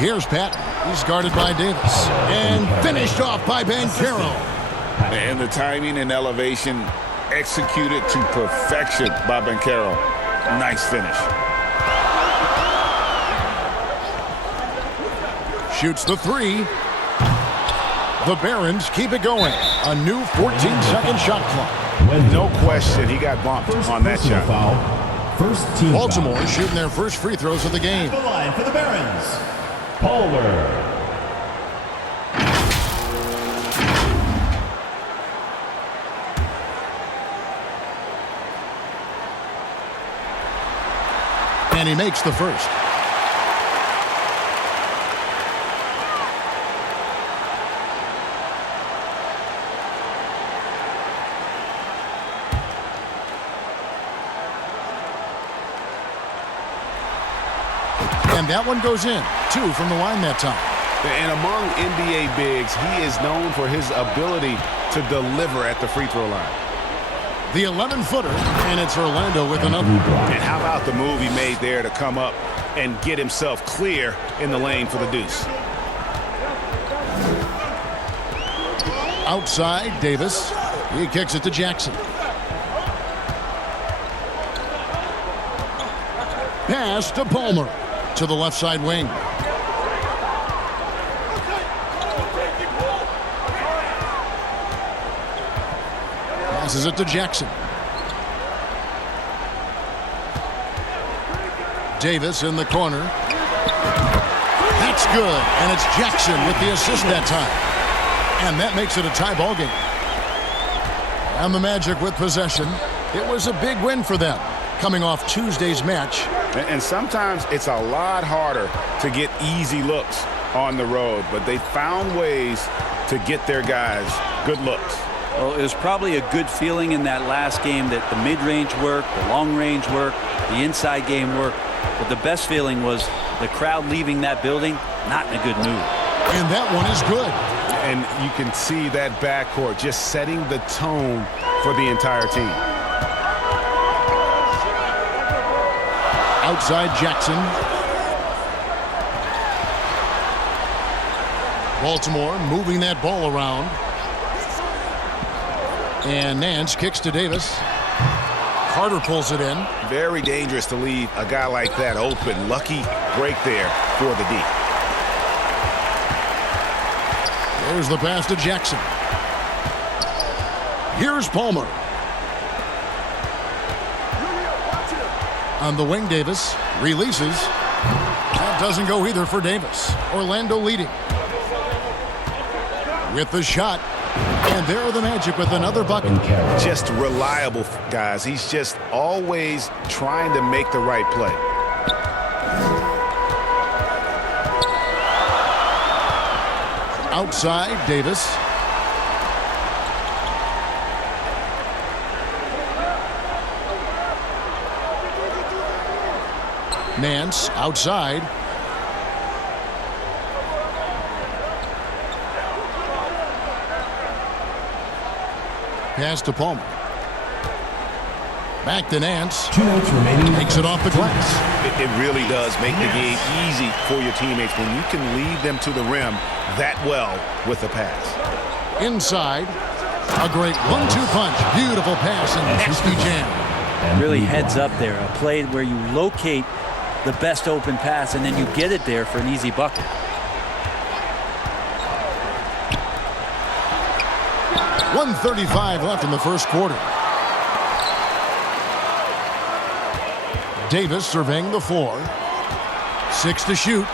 Here's Patton. He's guarded by Davis. And finished off by Banchero. And the timing and elevation executed to perfection by Banchero. Nice finish. Shoots the three. The Barons keep it going. A new 14-second shot clock. No question, he got bumped on that shot. First team Baltimore foul. shooting their first free throws of the game. The line for the Barons. Palmer. And he makes the first. And that one goes in. 2 from the line that time. And among NBA bigs, he is known for his ability to deliver at the free throw line. The 11-footer, and it's Orlando with another. And how about the move he made there to come up and get himself clear in the lane for the deuce. Outside, Davis. He kicks it to Jackson. Pass to Palmer. To the left side wing. Passes it to Jackson. Davis in the corner. That's good. And it's Jackson with the assist that time. And that makes it a tie ball game. And the Magic with possession. It was a big win for them, coming off Tuesday's match. And sometimes it's a lot harder to get easy looks on the road, but they found ways to get their guys good looks. Well, it was probably a good feeling in that last game that the mid-range worked, the long-range worked, the inside game worked. But the best feeling was the crowd leaving that building not in a good mood. And that one is good. And you can see that backcourt just setting the tone for the entire team. Outside Jackson. Baltimore moving that ball around. And Nance kicks to Davis. Carter pulls it in. Very dangerous to leave a guy like that open. Lucky break there for the D. There's the pass to Jackson. Here's Palmer. On the wing, Davis releases. That doesn't go either for Davis. Orlando leading. With the shot. And there are the Magic with another bucket. Just reliable, guys. He's just always trying to make the right play. Outside, Davis. Nance outside. Pass to Palmer. Back to Nance. 2 minutes remaining. Takes it off the glass. It really does make the game easy for your teammates when you can lead them to the rim that well with the pass. Inside. A great 1-2 punch. Beautiful pass and nasty jam. Really heads up there. A play where you locate the best open pass and then you get it there for an easy bucket. .135 left in the first quarter. Davis surveying the floor. 6 to shoot.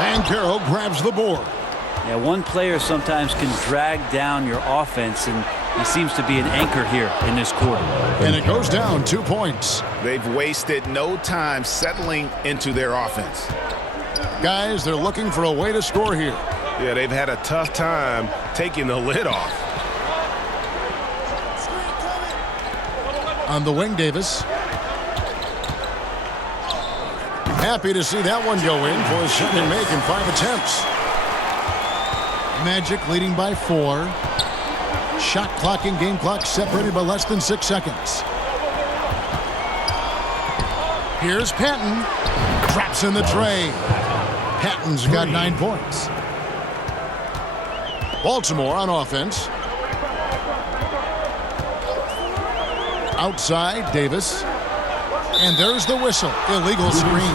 And Carroll grabs the board. Yeah, one player sometimes can drag down your offense, and he seems to be an anchor here in this quarter. And it goes down 2 points. They've wasted no time settling into their offense. Guys, they're looking for a way to score here. Yeah, they've had a tough time taking the lid off. On the wing, Davis. Happy to see that one go in for a second make in 5 attempts. Magic leading by 4. Shot clock and game clock separated by less than 6 seconds. Here's Patton. Drops in the tray. Patton's got 9 points. Baltimore on offense. Outside, Davis. And there's the whistle. Illegal screen.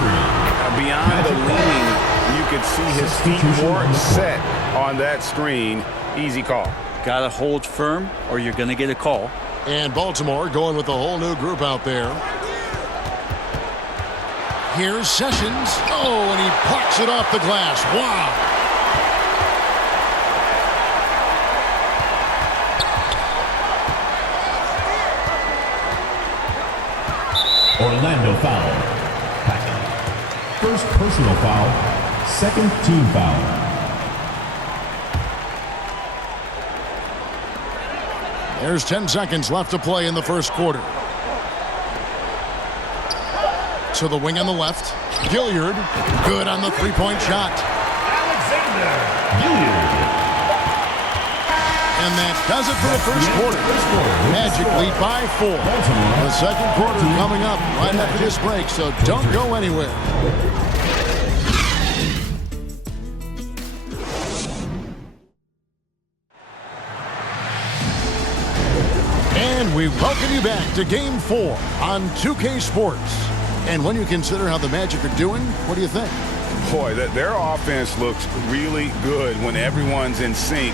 Beyond the leaning, you could see his feet more set on that screen. Easy call. Got to hold firm or you're going to get a call. And Baltimore going with a whole new group out there. Here's Sessions. Oh, and he plucks it off the glass. Wow. Orlando foul. First personal foul. Second team foul. There's 10 seconds left to play in the first quarter. To the wing on the left. Gilliard, good on the three-point shot. Alexander Gilliard. And that does it for the first quarter. Magic lead by 4. The second quarter coming up right after this break, so don't go anywhere. And we welcome you back to Game 4 on 2K Sports. And when you consider how the Magic are doing, what do you think? Boy, their offense looks really good when everyone's in sync.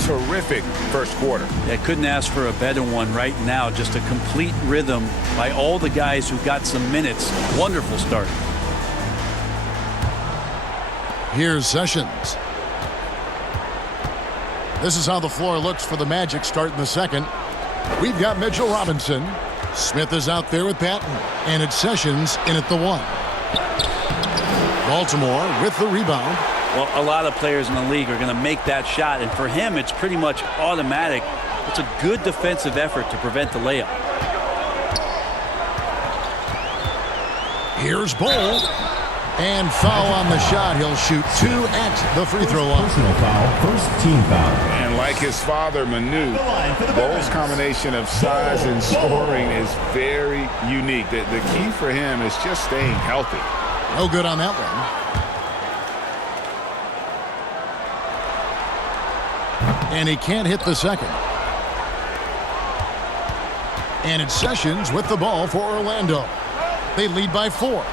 Terrific first quarter. I couldn't ask for a better one right now. Just a complete rhythm by all the guys who got some minutes. Wonderful start. Here's Sessions. This is how the floor looks for the Magic starting the second. We've got Mitchell Robinson. Smith is out there with Patton. And it's Sessions in at the 1. Baltimore with the rebound. Well, a lot of players in the league are going to make that shot, and for him, it's pretty much automatic. It's a good defensive effort to prevent the layup. Here's Bull. And foul on the shot. He'll shoot 2 at the free throw line. Personal foul. First team foul. And like his father, Manu, Bull's combination of size and scoring is very unique. The key for him is just staying healthy. No good on that one. And he can't hit the second. And it's Sessions with the ball for Orlando. They lead by 4.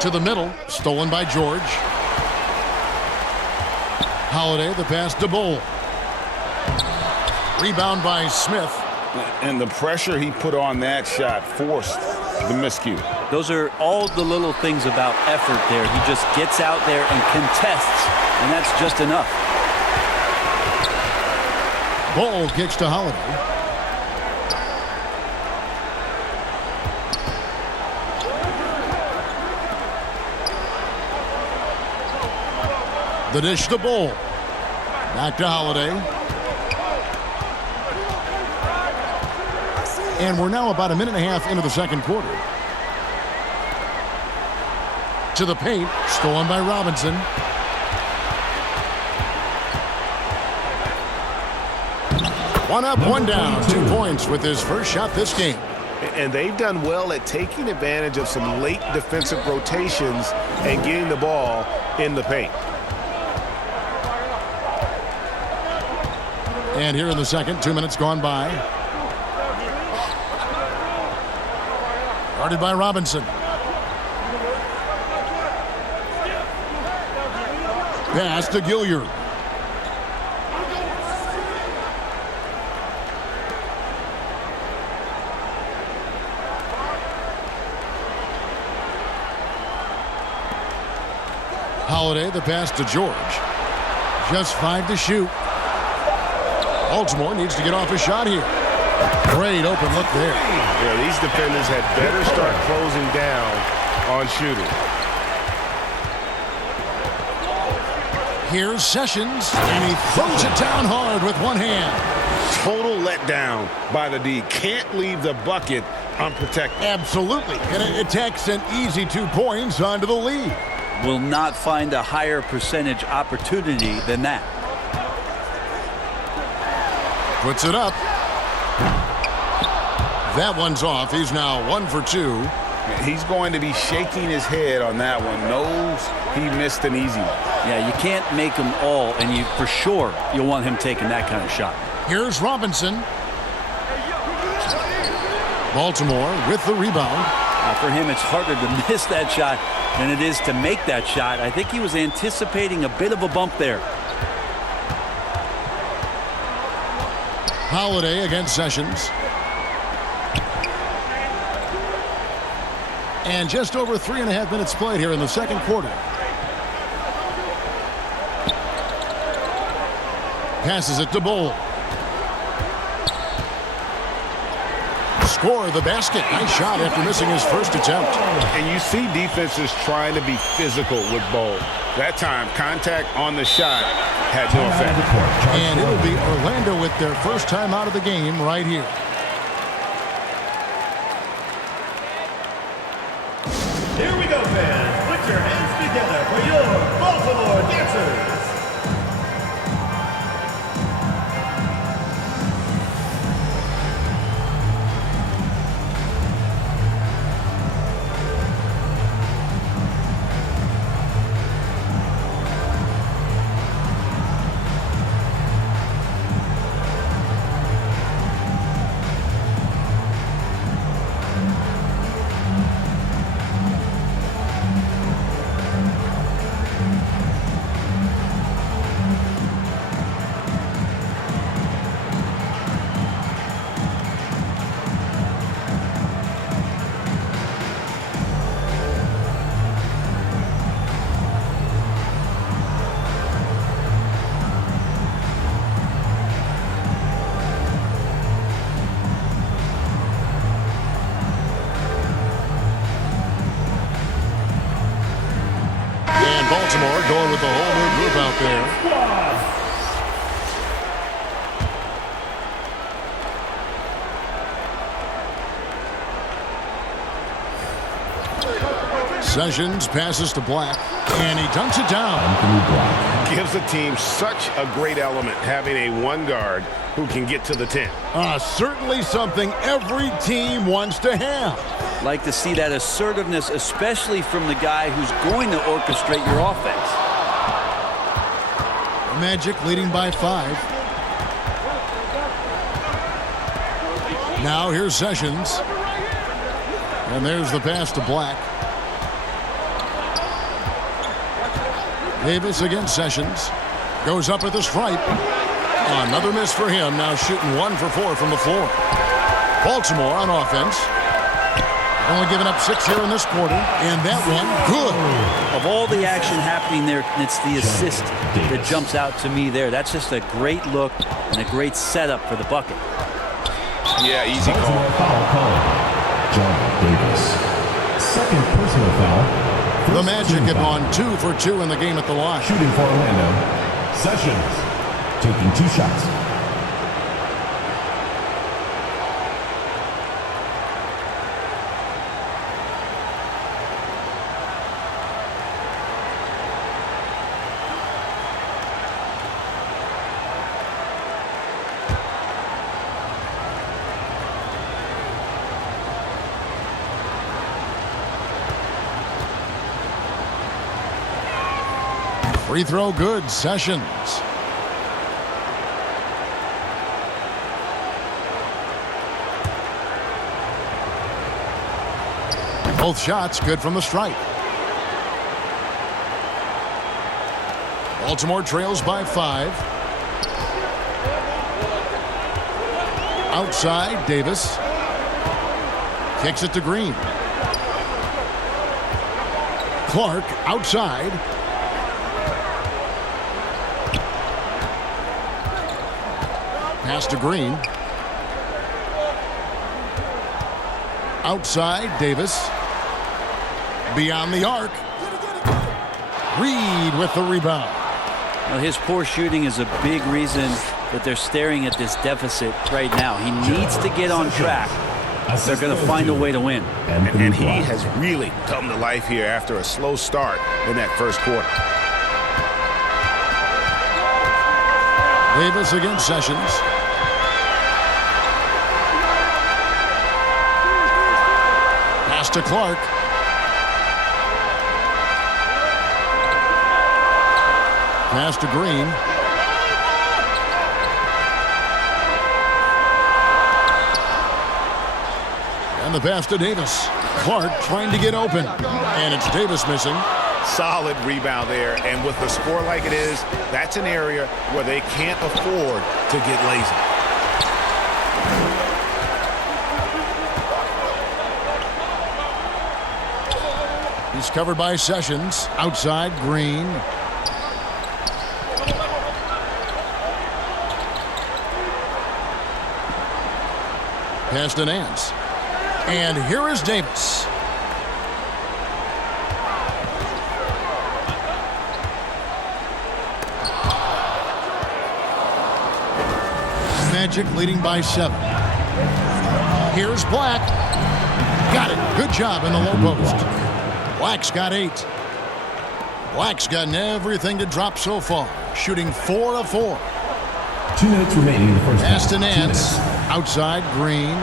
To the middle, stolen by George. Holiday, the pass to Bull. Rebound by Smith. And the pressure he put on that shot forced the miscue. Those are all the little things about effort there. He just gets out there and contests, and that's just enough. Bull kicks to Holiday. The dish to Bull. Back to Holiday. And we're now about a minute and a half into the second quarter. To the paint, stolen by Robinson. One up, one down. 2 points with his first shot this game. And they've done well at taking advantage of some late defensive rotations and getting the ball in the paint. And here in the second, 2 minutes gone by. Guarded by Robinson. Pass to Gilliard. Holiday, the pass to George. Just 5 to shoot. Baltimore needs to get off a shot here. Great open look there. Yeah, these defenders had better start closing down on shooting. Here's Sessions, and he throws it down hard with one hand. Total letdown by the D. Can't leave the bucket unprotected. Absolutely. And it takes an easy 2 points onto the lead. will not find a higher percentage opportunity than that. Puts it up. That one's off. He's now 1 for 2. He's going to be shaking his head on that one. Knows he missed an easy one. Yeah, you can't make them all, and for sure you'll want him taking that kind of shot. Here's Robinson. Baltimore with the rebound. For him, it's harder to miss that shot than it is to make that shot. I think he was anticipating a bit of a bump there. Holiday against Sessions. And just over 3.5 minutes played here in the second quarter. Passes it to Bull. Score the basket. Nice shot after missing his first attempt. And you see defenses trying to be physical with Bull. That time, contact on the shot had no effect. And it'll be Orlando with their first time out of the game right here. Here we go, fans. Put your hands together for your Baltimore Dancers. Baltimore going with the whole new group out there. Sessions passes to Black, and he dunks it down. Gives the team such a great element having a one guard who can get to the 10. Certainly something every team wants to have. Like to see that assertiveness, especially from the guy who's going to orchestrate your offense. Magic leading by 5. Now here's Sessions. And there's the pass to Black. Davis against Sessions. Goes up at the stripe. Another miss for him. Now shooting 1 for 4 from the floor. Baltimore on offense. Only giving up 6 here in this quarter. And that one, good. Of all the action happening there, it's the assist that jumps out to me there. That's just a great look and a great setup for the bucket. Yeah, easy call. Foul called. John Davis. Second personal foul. The Magic have gone 2 for 2 in the game at the line. Shooting for Orlando. Sessions taking 2 shots. Free throw good. Sessions. Both shots good from the stripe. Baltimore trails by 5. Outside, Davis. Kicks it to Green. Clark outside. Pass to Green. Outside, Davis. Beyond the arc. Reed with the rebound. Well, his poor shooting is a big reason that they're staring at this deficit right now. He needs to get on track they're going to find a way to win. And he has really come to life here after a slow start in that first quarter. Davis against Sessions. Pass to Clark. Pass to Green. And the pass to Davis. Clark trying to get open. And it's Davis missing. Solid rebound there. And with the score like it is, that's an area where they can't afford to get lazy. He's covered by Sessions. Outside, Green. Pass to Nance. And here is Davis. Magic leading by 7. Here's Black. Got it. Good job in the low post. Black's got 8. Black's gotten everything to drop so far. Shooting 4 of 4. 2 minutes remaining in the first half. Pass to Nance. Outside, Green.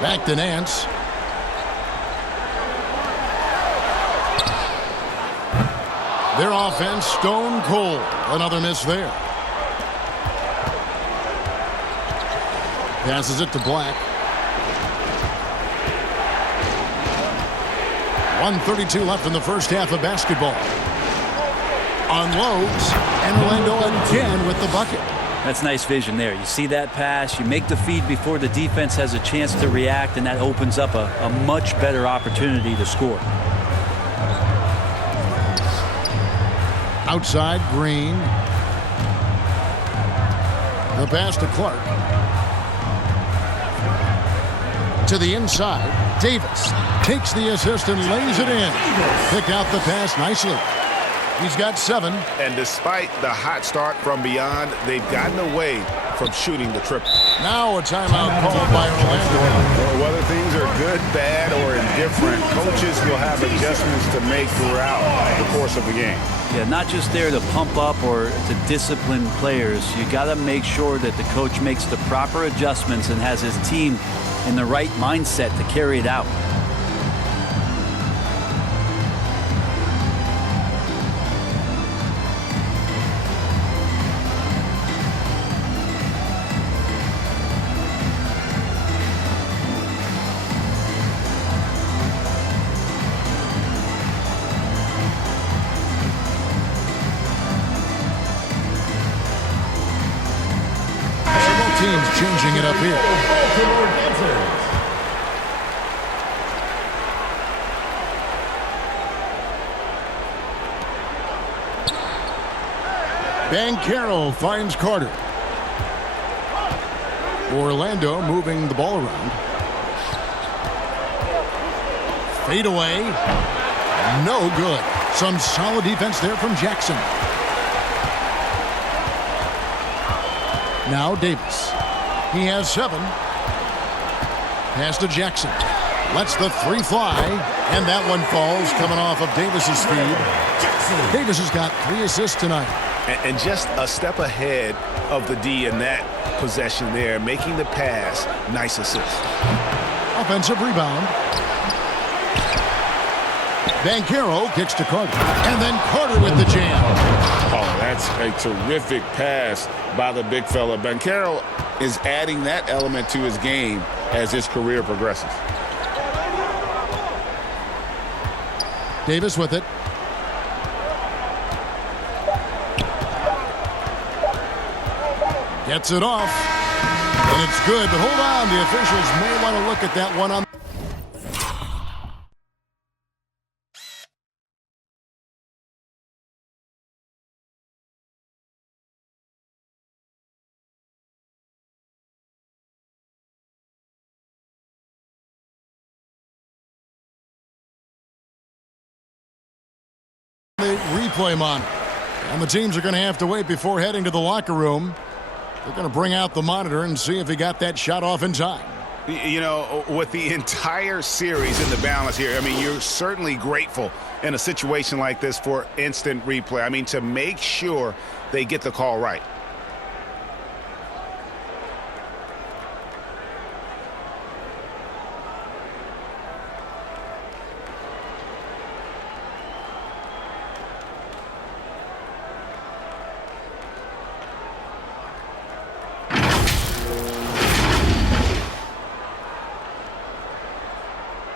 Back to Nance. Their offense stone cold. Another miss there. Passes it to Black. 1:32 left in the first half of basketball. Unloads, and Orlando again with the bucket. That's nice vision there. You see that pass, you make the feed before the defense has a chance to react, and that opens up a much better opportunity to score. Outside, Green. The pass to Clark. To the inside, Davis takes the assist and lays it in. Picked out the pass nicely. He's got 7. And despite the hot start from beyond, they've gotten away from shooting the triple. Now a timeout called by Orlando. Well, whether things are good, bad, or indifferent, coaches will have adjustments to make throughout the course of the game. Yeah, not just there to pump up or to discipline players. You got to make sure that the coach makes the proper adjustments and has his team in the right mindset to carry it out. Teams changing it up here. Baltimore Dancers. Banchero finds Carter. Orlando moving the ball around. Fade away. No good. Some solid defense there from Jackson. Now Davis. He has 7. Pass to Jackson. Lets the 3 fly. And that one falls coming off of Davis's feed. Davis has got 3 assists tonight. And just a step ahead of the D in that possession there, making the pass. Nice assist. Offensive rebound. Banchero kicks to Carter. And then Carter with the jam. Oh, that's a terrific pass by the big fella. Banchero is adding that element to his game as his career progresses. Davis with it. Gets it off. And it's good, but hold on. The officials may want to look at that one on. The replay monitor. And the teams are going to have to wait before heading to the locker room. They're going to bring out the monitor and see if he got that shot off in time. You know, with the entire series in the balance here, I mean, you're certainly grateful in a situation like this for instant replay. I mean, to make sure they get the call right.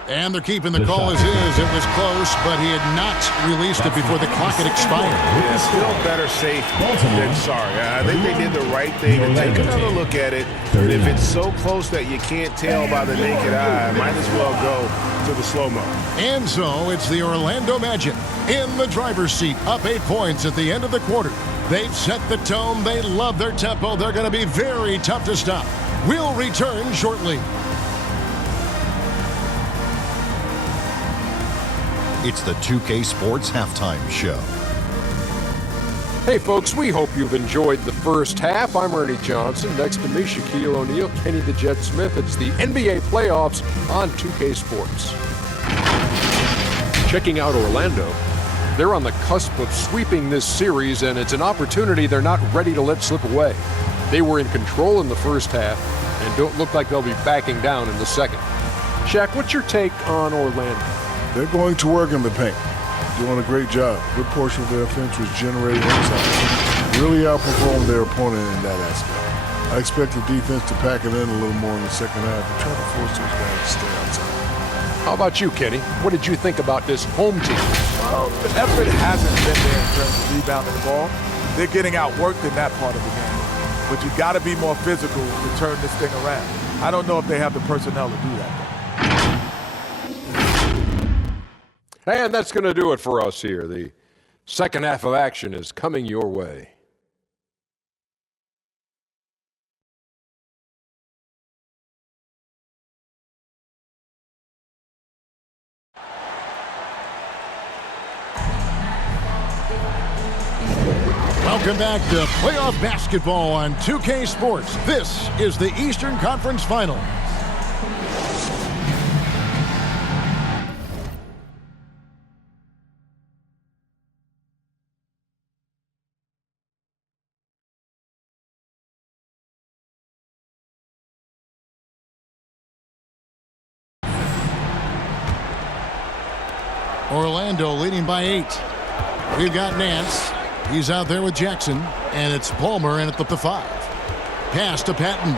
And they're keeping the call as is. It was close, but he had not released it before the clock had expired. Yeah, still better safe than sorry. I think they did the right thing to take another look at it. If it's so close that you can't tell by the naked eye, might as well go to the slow-mo. And so it's the Orlando Magic in the driver's seat, up 8 points at the end of the quarter. They've set the tone. They love their tempo. They're going to be very tough to stop. We'll return shortly. It's the 2K Sports Halftime Show. Hey folks, we hope you've enjoyed the first half. I'm Ernie Johnson. Next to me, Shaquille O'Neal, Kenny the Jet Smith. It's the NBA playoffs on 2K Sports. Checking out Orlando. They're on the cusp of sweeping this series, and it's an opportunity they're not ready to let slip away. They were in control in the first half and don't look like they'll be backing down in the second. Shaq, what's your take on Orlando? They're going to work in the paint. Doing a great job. Good portion of their offense was generated inside. Really outperformed their opponent in that aspect. I expect the defense to pack it in a little more in the second half and try to force those guys to stay outside. How about you, Kenny? What did you think about this home team? Well, the effort hasn't been there in terms of rebounding the ball. They're getting outworked in that part of the game. But you got to be more physical to turn this thing around. I don't know if they have the personnel to do that. And that's going to do it for us here. The second half of action is coming your way. Welcome back to playoff basketball on 2K Sports. This is the Eastern Conference Finals. Orlando leading by 8. We've got Nance. He's out there with Jackson. And it's Palmer in at the 5. Pass to Patton.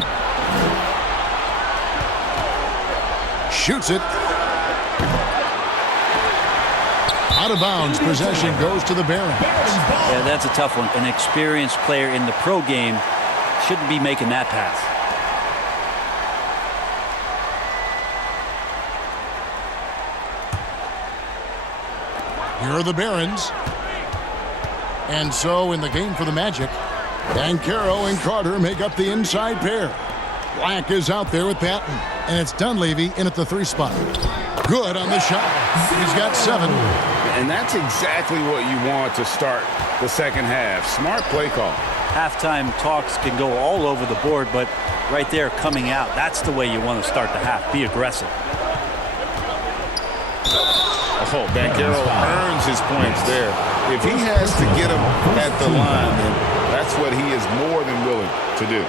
Shoots it. Out of bounds. Possession goes to the Barons. Yeah, that's a tough one. An experienced player in the pro game shouldn't be making that pass. Here are the Barons. And so in the game for the Magic, Banchero and Carter make up the inside pair. Black is out there with Patton. And it's Dunleavy in at the 3 spot. Good on the shot. He's got 7. And that's exactly what you want to start the second half. Smart play call. Halftime talks can go all over the board, but right there coming out, that's the way you want to start the half. Be aggressive. Oh, Banchero earns his points there. If he has to get him at the line, then that's what he is more than willing to do.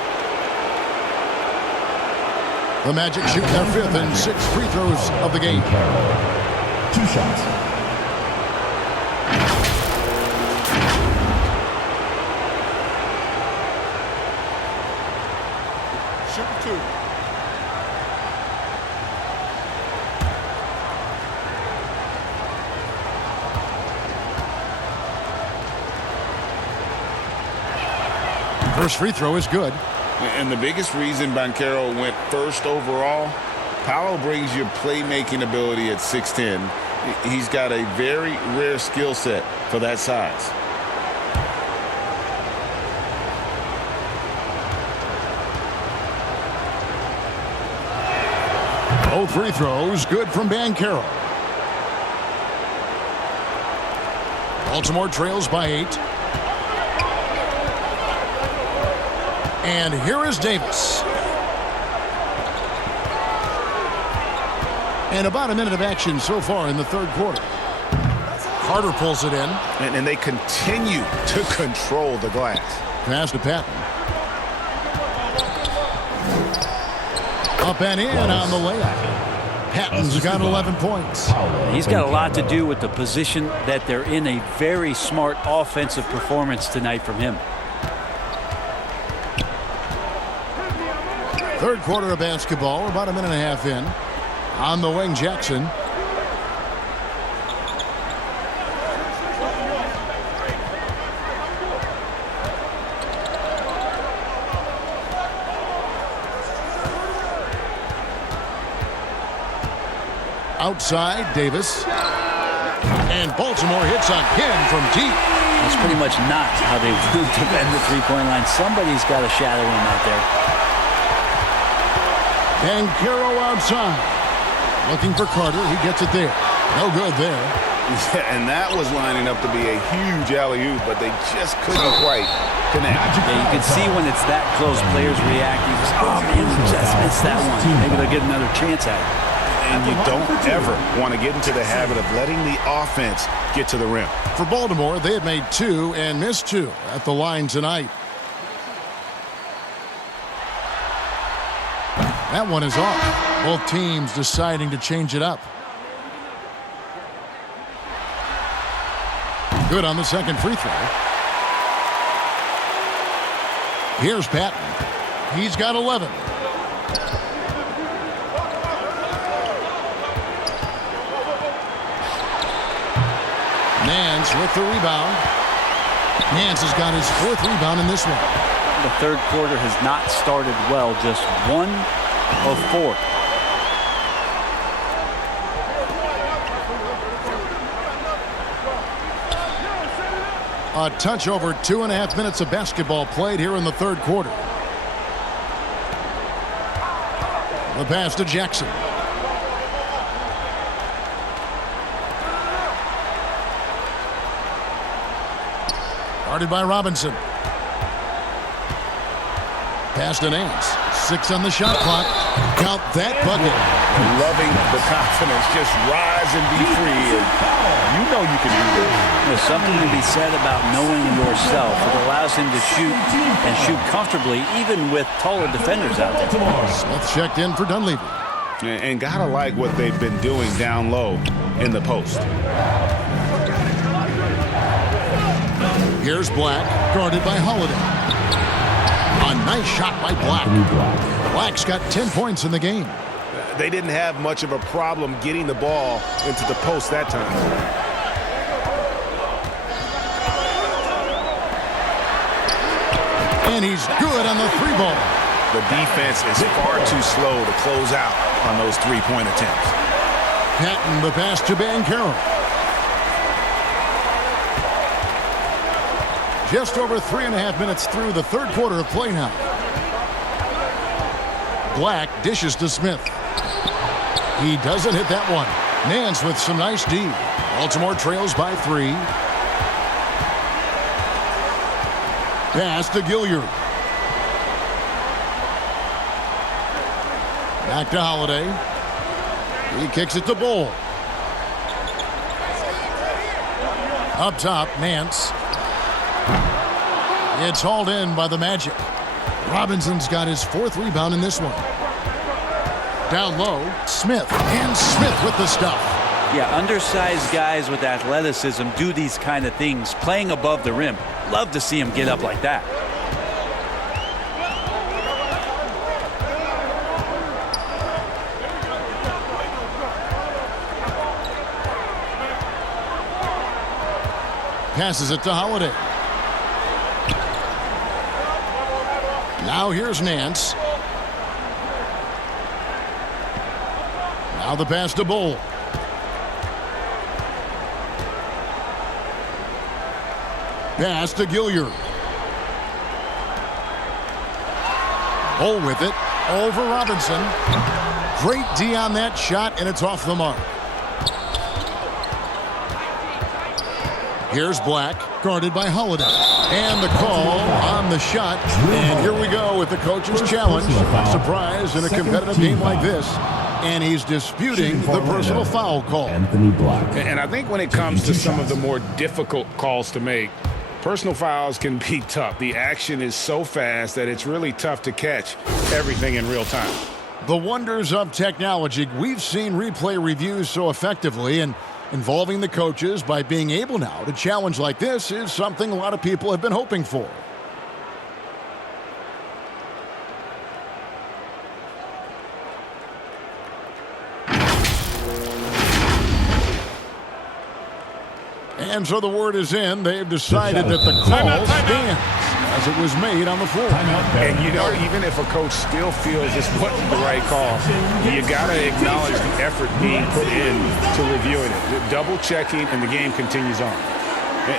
The Magic shoot their 5th and 6th free throws of the game. 2 shots. Shoot 2. First free throw is good. And the biggest reason Banchero went first overall, Paolo brings you playmaking ability at 6'10". He's got a very rare skill set for that size. Both free throws good from Banchero. Baltimore trails by 8. And here is Davis. And about a minute of action so far in the third quarter. Carter pulls it in. And they continue to control the glass. Pass to Patton. Up and in on the layup. Patton's got 11 points. He's got a lot to do with the position that they're in. A very smart offensive performance tonight from him. Third quarter of basketball, about a minute and a half in. On the wing, Jackson. Outside, Davis. And Baltimore hits again from deep. That's pretty much not how they want to defend the three-point line. Somebody's got to shadow him out there. Banchero outside. Looking for Carter. He gets it there. No good there. Yeah, and that was lining up to be a huge alley-oop, but they just couldn't quite connect. Yeah, you can see when it's that close, players reacting. Oh, man, we just missed that one. Maybe they'll get another chance at it. And you don't ever want to get into the habit of letting the offense get to the rim. For Baltimore, they had made 2 and missed 2 at the line tonight. That one is off. Both teams deciding to change it up. Good on the second free throw. Here's Patton. He's got 11. Nance with the rebound. Nance has got his 4th rebound in this one. The third quarter has not started well. Just 1 of 4. A touch over 2.5 minutes of basketball played here in the third quarter. The pass to Jackson. Guarded by Robinson. Pass to Nance. 6 on the shot clock. Count that bucket. Loving the confidence. Just rise and be free. And you know you can do this. There's something to be said about knowing yourself. It allows him to shoot and shoot comfortably, even with taller defenders out there. Smith checked in for Dunleavy. And gotta like what they've been doing down low in the post. Here's Black, guarded by Holiday. A nice shot by Black. Black's got 10 points in the game. They didn't have much of a problem getting the ball into the post that time. And he's good on the 3-ball. The defense is far too slow to close out on those 3-point attempts. Patton, the pass to Banchero. Just over 3.5 minutes through the third quarter of play now. Black dishes to Smith. He doesn't hit that one. Nance with some nice D. Baltimore trails by 3. Pass to Gilliard. Back to Holiday. He kicks it to Bull. Up top, Nance. It's hauled in by the Magic. Robinson's got his 4th rebound in this one. Down low, Smith. And Smith with the stuff. Yeah, undersized guys with athleticism do these kind of things, playing above the rim. Love to see him get up like that. Passes it to Holiday. Now here's Nance. Now the pass to Bull. Pass to Gilliard. Bull with it. Over Robinson. Great D on that shot, and it's off the mark. Here's Black. Guarded by Holiday. And the call on the shot. And here we go with the coach's challenge. Surprise in a competitive game like this. And he's disputing the personal foul call. And I think when it comes to some of the more difficult calls to make, personal fouls can be tough. The action is so fast that it's really tough to catch everything in real time. The wonders of technology. We've seen replay reviews so effectively, and involving the coaches by being able now to challenge like this is something a lot of people have been hoping for. And so the word is in. They've decided that the call stands as it was made on the floor. And you know, even if a coach still feels this wasn't the right call, you got to acknowledge the effort being put in to reviewing it. Double checking, and the game continues on.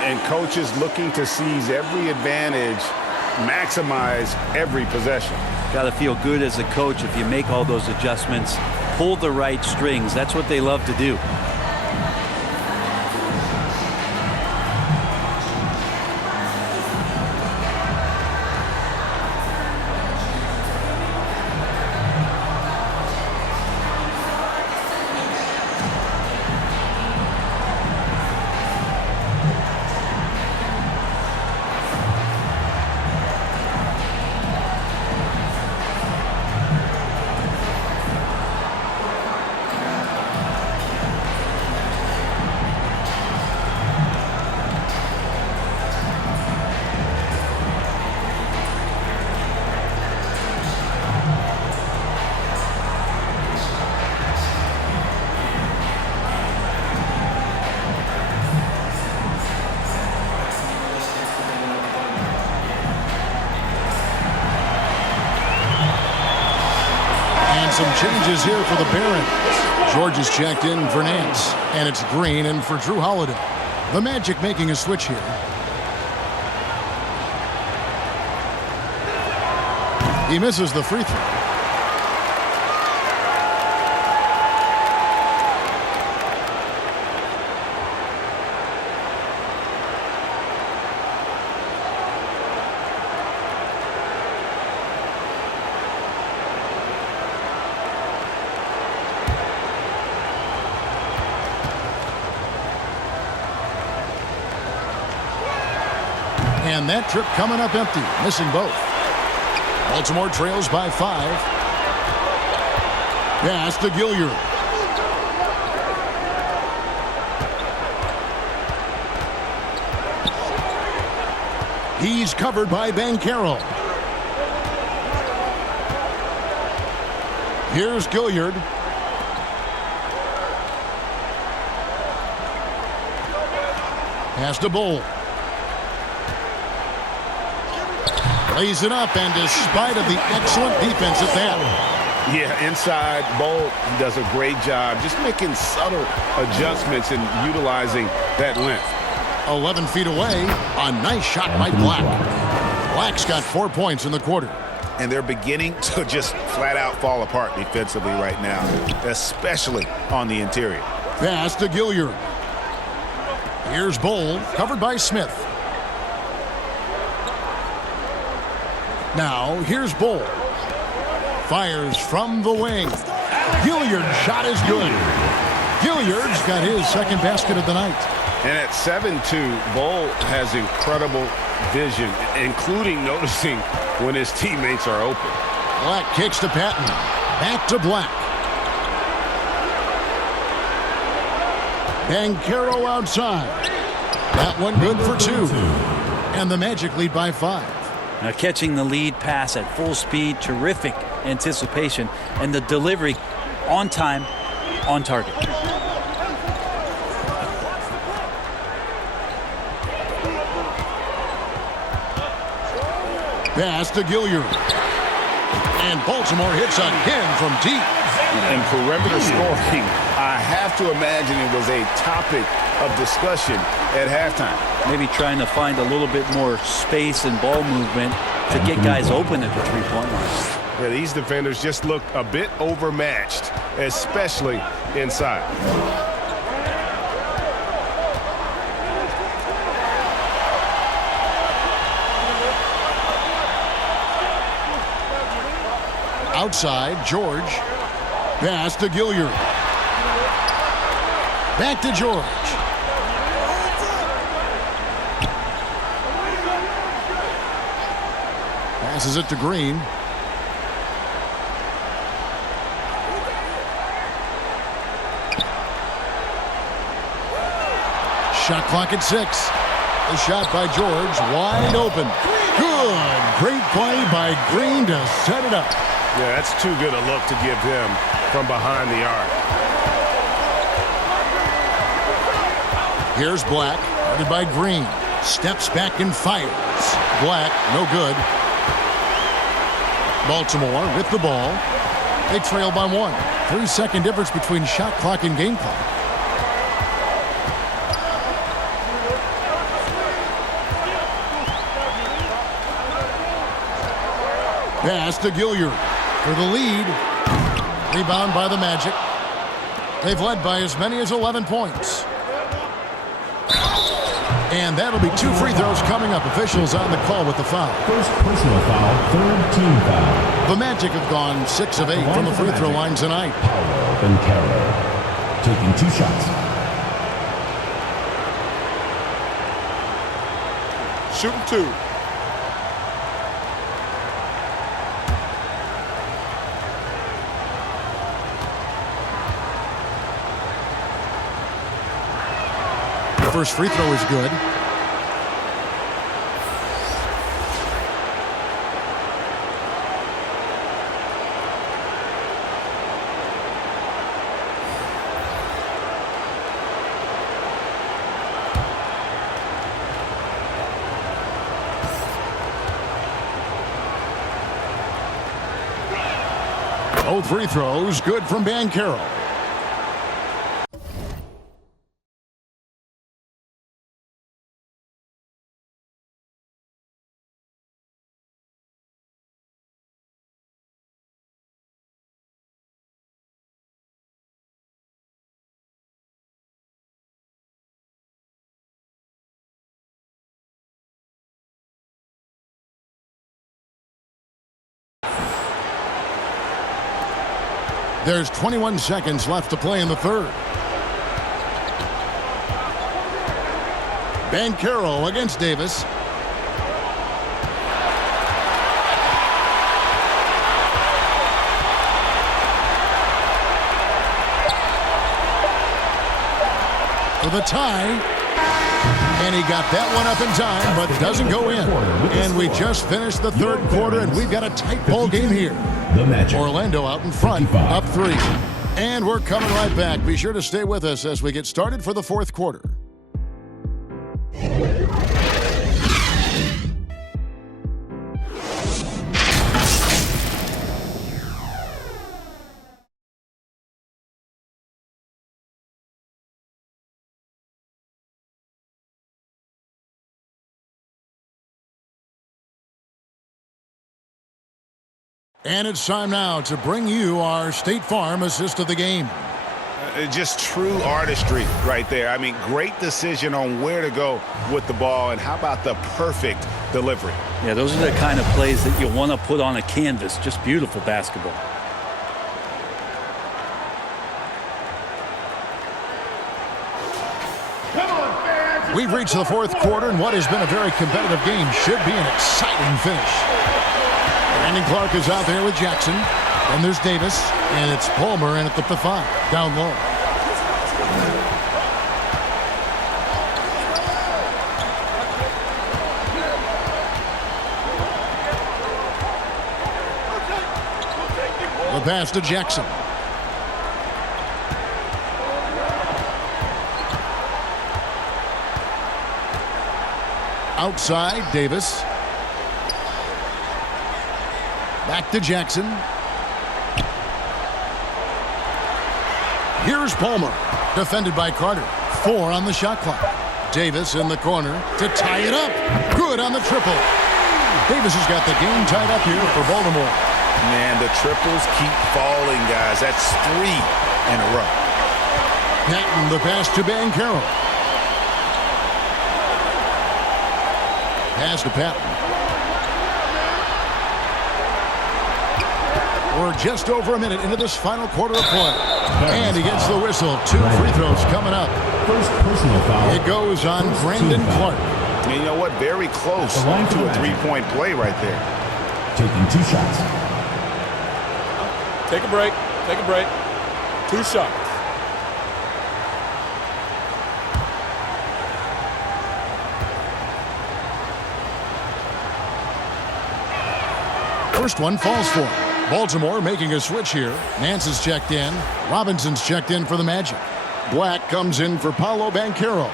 And coaches looking to seize every advantage, maximize every possession. Got to feel good as a coach if you make all those adjustments, pull the right strings. That's what they love to do. Some changes here for the Barons. George is checked in for Nance, and it's Green in for Drew Holiday. The Magic making a switch here. He misses the free throw. And that trip coming up empty, missing both. Baltimore trails by 5. Pass to Gilliard. He's covered by Banchero. Here's Gilliard. Pass to Bull. Lays it up, and despite of the excellent defense at that. Yeah, inside, Bull does a great job just making subtle adjustments and utilizing that length. 11 feet away, a nice shot by Black. Black's got 4 points in the quarter. And they're beginning to just flat out fall apart defensively right now, especially on the interior. Pass to Gilliard. Here's Bull, covered by Smith. Now, here's Bull. Fires from the wing. Gilliard's shot is good. Gilliard's got his second basket of the night. And at 7'2", Bull has incredible vision, including noticing when his teammates are open. Black kicks to Patton. Back to Black. Banchero outside. That one good for 2. And the Magic lead by 5. Now catching the lead pass at full speed, terrific anticipation, and the delivery on time, on target. Pass to Gilliard. And Baltimore hits again from deep. And perimeter scoring, I have to imagine it was a topic of discussion at halftime. Maybe trying to find a little bit more space and ball movement to get guys open at the three-point line. Yeah, these defenders just look a bit overmatched, especially inside. Outside, George. Pass to Gilliard. Back to George. Passes it to Green. Shot clock at 6. The shot by George, wide open. Good. Great play by Green to set it up. Yeah, that's too good a look to give him from behind the arc. Here's Black, guarded by Green. Steps back and fires. Black, no good. Baltimore with the ball. They trail by 1. 3-second difference between shot clock and game clock. Pass to Gilliard for the lead. Rebound by the Magic. They've led by as many as 11 points. And that'll be 2 free throws coming up. Officials on the call with the foul. First personal foul, third team foul. The Magic have gone 6 of 8 from the free throw line tonight. Paolo Banchero taking 2 shots. Shooting 2. First free throw is good. Both free throws good from Banchero. There's 21 seconds left to play in the third. Banchero against Davis. For the tie. And he got that one up in time, but doesn't go in. And we just finished the third quarter, and we've got a tight ball game here. Orlando out in front, up 3. And we're coming right back. Be sure to stay with us as we get started for the fourth quarter. And it's time now to bring you our State Farm assist of the game. Just true artistry right there. I mean, great decision on where to go with the ball, and how about the perfect delivery? Yeah, those are the kind of plays that you want to put on a canvas. Just beautiful basketball. We've reached the fourth quarter, and what has been a very competitive game should be an exciting finish. Brandon Clark is out there with Jackson. And there's Davis. And it's Palmer in at the 5, down low. The pass to Jackson. Outside, Davis. Back to Jackson. Here's Palmer. Defended by Carter. 4 on the shot clock. Davis in the corner to tie it up. Good on the triple. Davis has got the game tied up here for Baltimore. Man, the triples keep falling, guys. That's 3 in a row. Patton, the pass to Banchero. Pass to Patton. We're just over a minute into this final quarter of play. And he gets the whistle. 2 free throws coming up. First personal foul. It goes on Brandon Clark. And you know what? Very close to a three-point play right there. Taking 2 shots. Take a break. Take a break. 2 shots. First one falls for him. Baltimore making a switch here. Nance is checked in. Robinson's checked in for the Magic. Black comes in for Paolo Banchero.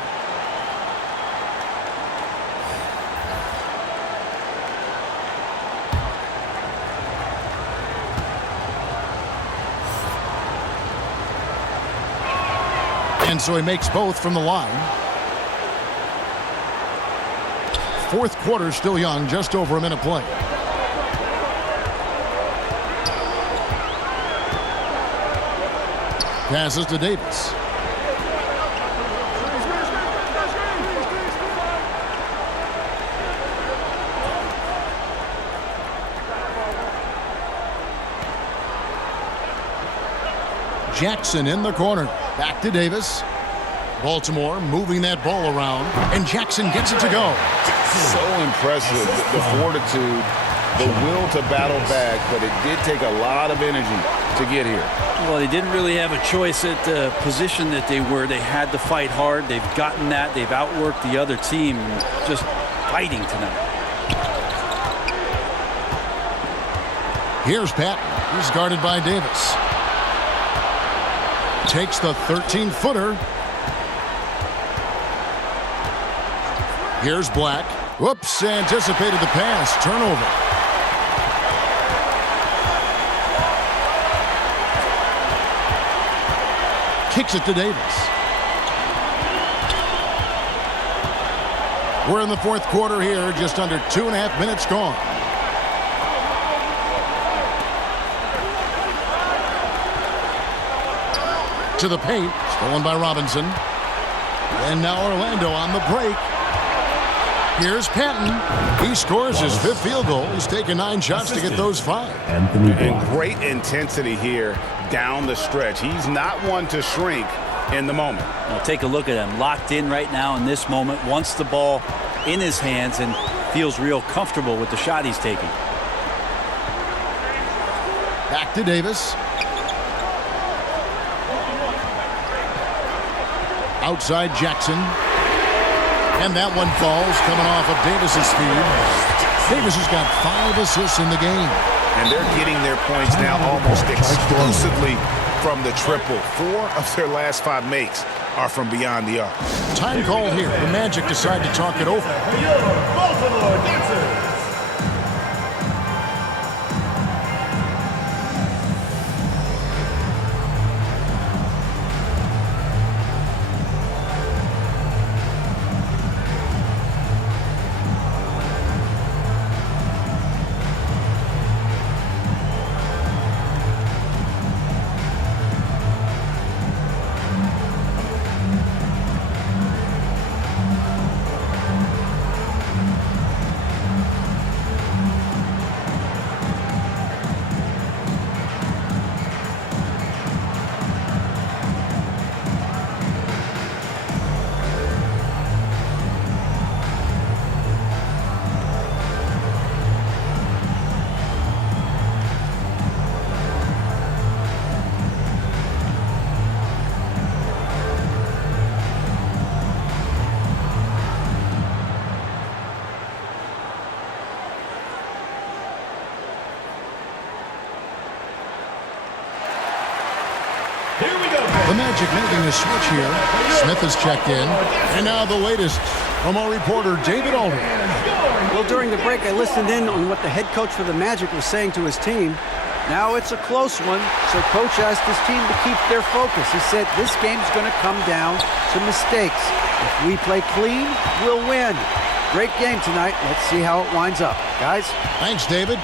And so he makes both from the line. Fourth quarter still young, just over a minute play. Passes to Davis. Jackson in the corner. Back to Davis. Baltimore moving that ball around, and Jackson gets it to go. So impressive, the fortitude, the will to battle back, but it did take a lot of energy to get here. Well, they didn't really have a choice at the position that they were. They had to fight hard. They've gotten that. They've outworked the other team. Just fighting tonight. Here's Patton. He's guarded by Davis. Takes the 13-footer. Here's Black. Whoops, anticipated the pass. Turnover. Kicks it to Davis. We're in the fourth quarter here, just under 2.5 minutes gone. To the paint, stolen by Robinson. And now Orlando on the break. Here's Patton. He scores his 5th field goal. He's taken 9 shots to get those 5. And great intensity here down the stretch. He's not one to shrink in the moment. Now take a look at him. Locked in right now in this moment. Wants the ball in his hands and feels real comfortable with the shot he's taking. Back to Davis. Outside Jackson. And that one falls, coming off of Davis's speed. Davis has got 5 assists in the game. And they're getting their points now almost exclusively from the triple. 4 of their last 5 makes are from beyond the arc. Time call here. The Magic decide to talk it over. For your Baltimore Dancers. The Magic making a switch here. Smith is checked in. And now the latest from our reporter, David Aldridge. Well, during the break, I listened in on what the head coach for the Magic was saying to his team. Now it's a close one, so coach asked his team to keep their focus. He said this game's going to come down to mistakes. If we play clean, we'll win. Great game tonight. Let's see how it winds up. Guys? Thanks, David.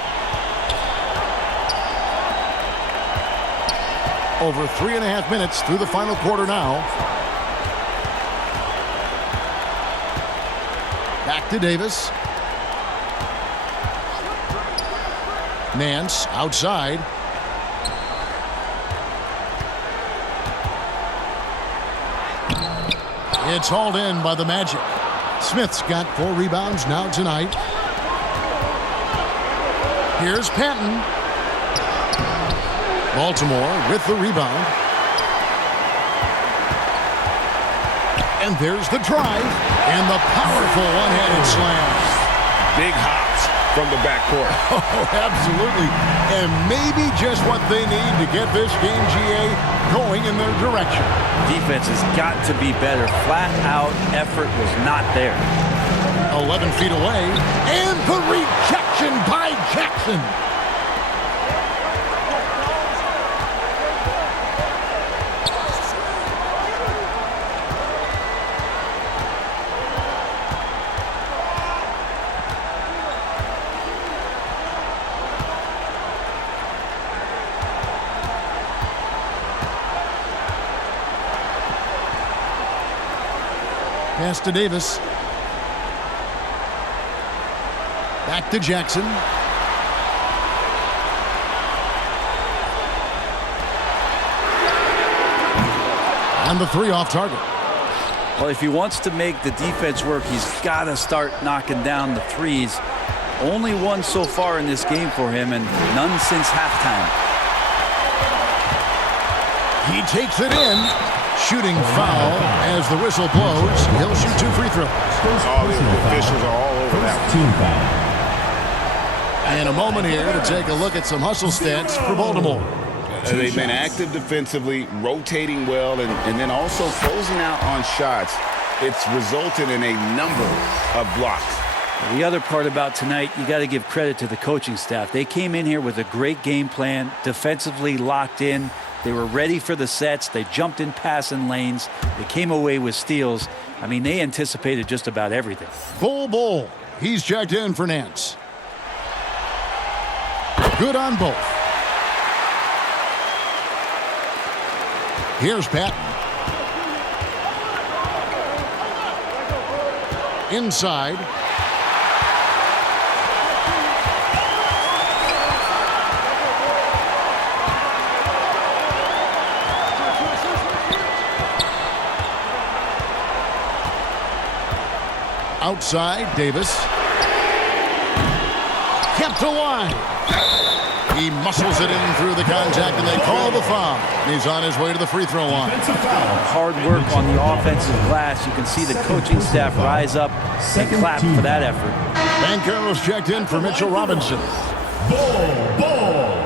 Over 3.5 minutes through the final quarter now. Back to Davis. Nance outside. It's hauled in by the Magic. Smith's got 4 rebounds now tonight. Here's Patton. Baltimore with the rebound. And there's the drive and the powerful one-handed slam. Big hops from the backcourt. Oh, absolutely. And maybe just what they need to get this game, GA, going in their direction. Defense has got to be better. Flat-out effort was not there. 11 feet away. And the rejection by Jackson. Pass to Davis. Back to Jackson. And the 3 off target. Well, if he wants to make the defense work, he's got to start knocking down the threes. Only one so far in this game for him, and none since halftime. He takes it in. Shooting foul as the whistle blows. He'll shoot 2 free throws. All the officials are all over that. Team foul. And a moment here to take a look at some hustle stats for Baltimore. They've been active defensively, rotating well, and then also closing out on shots. It's resulted in a number of blocks. The other part about tonight, you got to give credit to the coaching staff. They came in here with a great game plan, defensively locked in. They were ready for the sets. They jumped in passing lanes. They came away with steals. I mean, they anticipated just about everything. Bull. He's checked in for Nance. Good on both. Here's Patton. Inside. Outside, Davis. Kept alive. He muscles it in through the contact, and they call the foul. He's on his way to the free throw line. Hard work on the offensive glass. You can see the coaching staff rise up and clap for that effort. Bankero's checked in for Mitchell Robinson. Ball.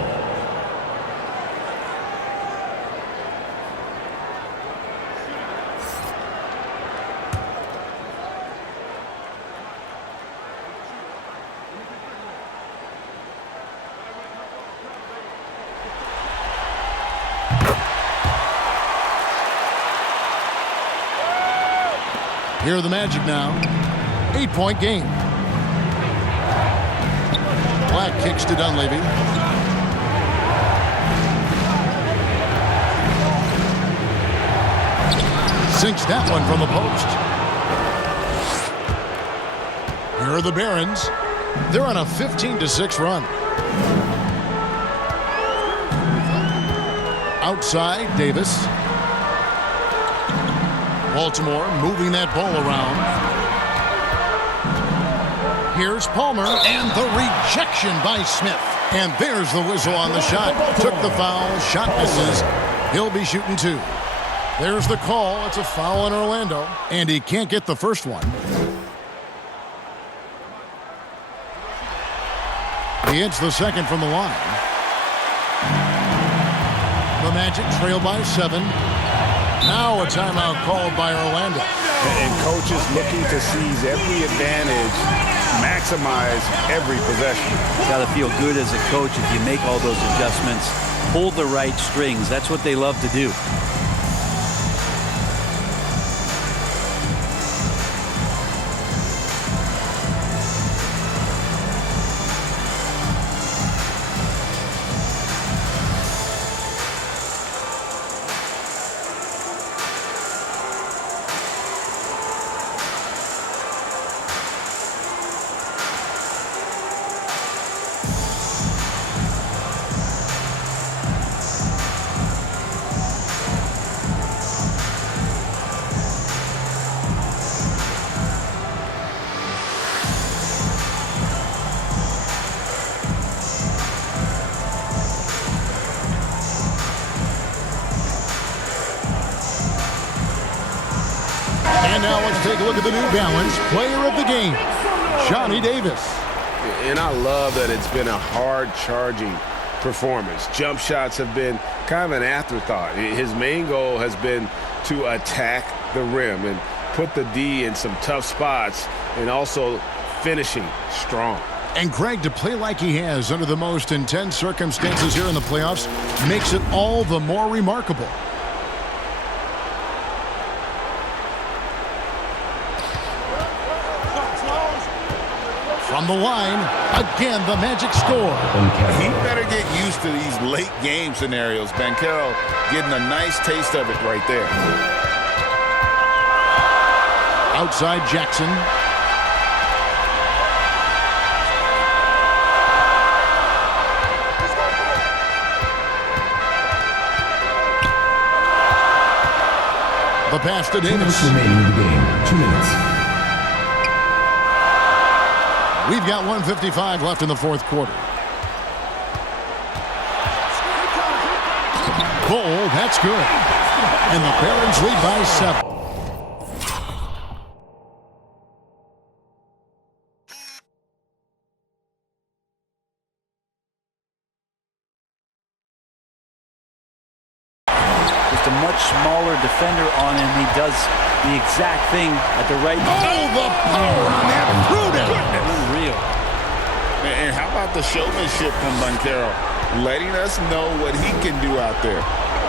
Here are the Magic now. 8-point game. Black kicks to Dunleavy. Sinks that one from the post. Here are the Barons. They're on a 15-6 run. Outside, Davis. Baltimore moving that ball around. Here's Palmer, and the rejection by Smith. And there's the whistle on the shot. Took the foul, shot misses. He'll be shooting 2. There's the call. It's a foul in Orlando, and he can't get the first one. He hits the second from the line. The Magic trail by 7. Now a timeout called by Orlando. And coaches looking to seize every advantage, maximize every possession. Got to feel good as a coach if you make all those adjustments, pull the right strings. That's what they love to do. And now let's take a look at the New Balance player of the game, Johnny Davis. And I love that it's been a hard-charging performance. Jump shots have been kind of an afterthought. His main goal has been to attack the rim and put the D in some tough spots and also finishing strong. And Greg, to play like he has under the most intense circumstances here in the playoffs makes it all the more remarkable. From the line, again, the Magic score. He better get used to these late game scenarios. Banchero getting a nice taste of it right there. Outside Jackson. The pass to Davis. Remaining in the game, 2 minutes. We've got 1:55 left in the fourth quarter. Goal, that's good. And the Barons lead by 7. Just a much smaller defender on him. He does the exact thing at the right time. Oh, the power on that. Unreal. And how about the showmanship from Banchero, letting us know what he can do out there.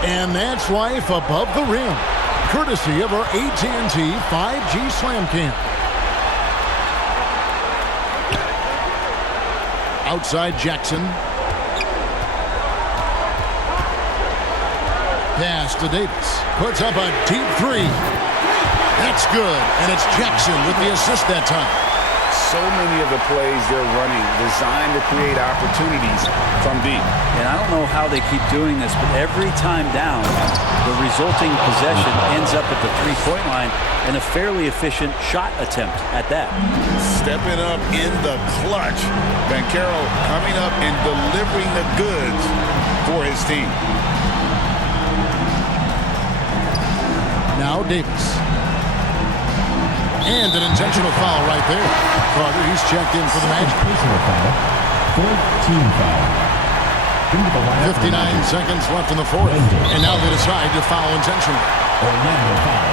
And that's life above the rim, courtesy of our AT&T 5G Slam Cam. Outside Jackson. Pass to Davis. Puts up a deep three. That's good. And it's Jackson with the assist that time. So many of the plays they're running designed to create opportunities from deep. And I don't know how they keep doing this, but every time down, the resulting possession ends up at the three-point line and a fairly efficient shot attempt at that. Stepping up in the clutch. Banchero coming up and delivering the goods for his team. Now Davis. And an intentional foul right there. Carter, he's checked in for the Magic. Personal foul. 14 foul. 59 seconds left in the fourth. And now they decide to foul intentionally. Orlando foul.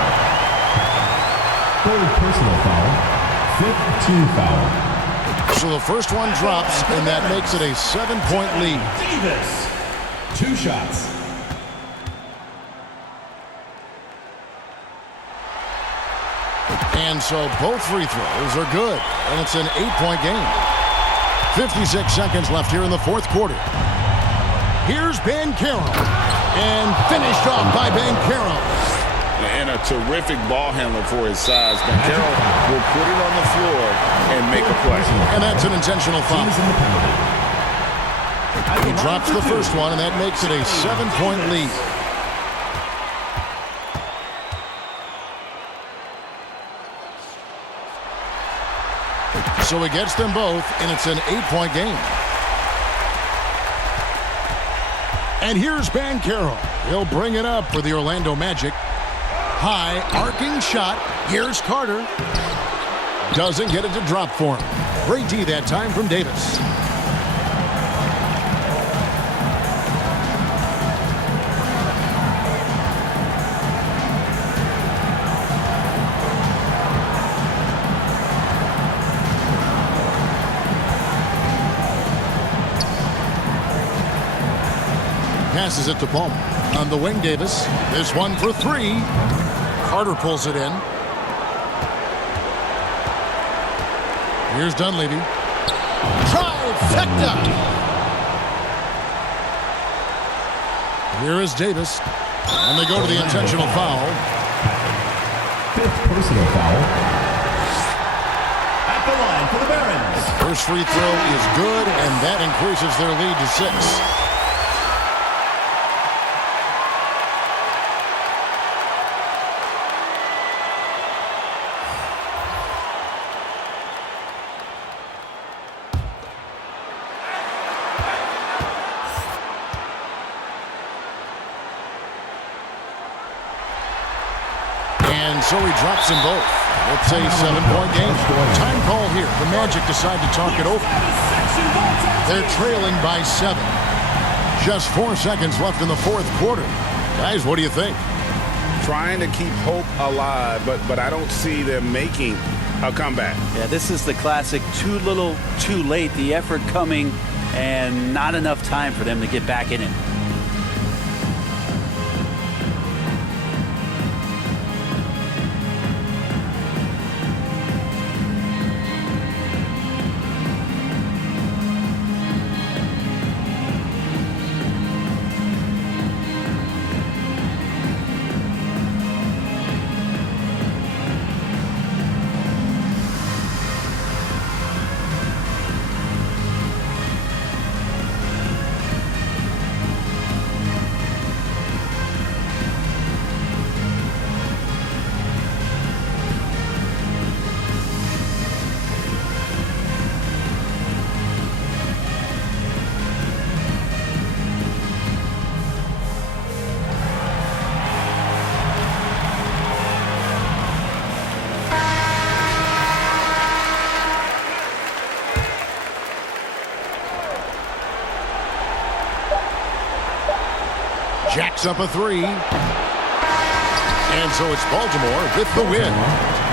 Third personal foul. 15 foul. So the first one drops, and that makes it a 7-point lead. Davis. 2 shots. And so both free throws are good, and it's an 8-point game. 56 seconds left here in the fourth quarter. Here's Banchero, and finished off by Banchero. And a terrific ball handler for his size. Banchero will put it on the floor and make a play. And that's an intentional foul. He drops the first one, and that makes it a 7-point lead. So he gets them both, and it's an 8-point game. And here's Banchero. He'll bring it up for the Orlando Magic. High, arcing shot. Here's Carter. Doesn't get it to drop for him. Great D that time from Davis. Passes it to Palmer. On the wing, Davis. This one for 3. Carter pulls it in. Here's Dunleavy. Trifecta! Here is Davis. And they go to the intentional foul. 5th personal foul. At the line for the Barons. First free throw is good, and that increases their lead to 6. And so he drops them both. It's a 7-point game. Time call here. The Magic decide to talk it over. They're trailing by 7. Just 4 seconds left in the fourth quarter. Guys, what do you think? Trying to keep hope alive, but I don't see them making a comeback. Yeah, this is the classic too little, too late. The effort coming and not enough time for them to get back in it. Jacks up a 3. And so it's Baltimore with the win.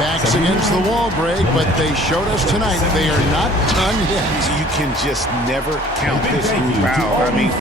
Backs against the wall, Greg, but they showed us tonight they are not done yet. You can just never count this group out. I mean,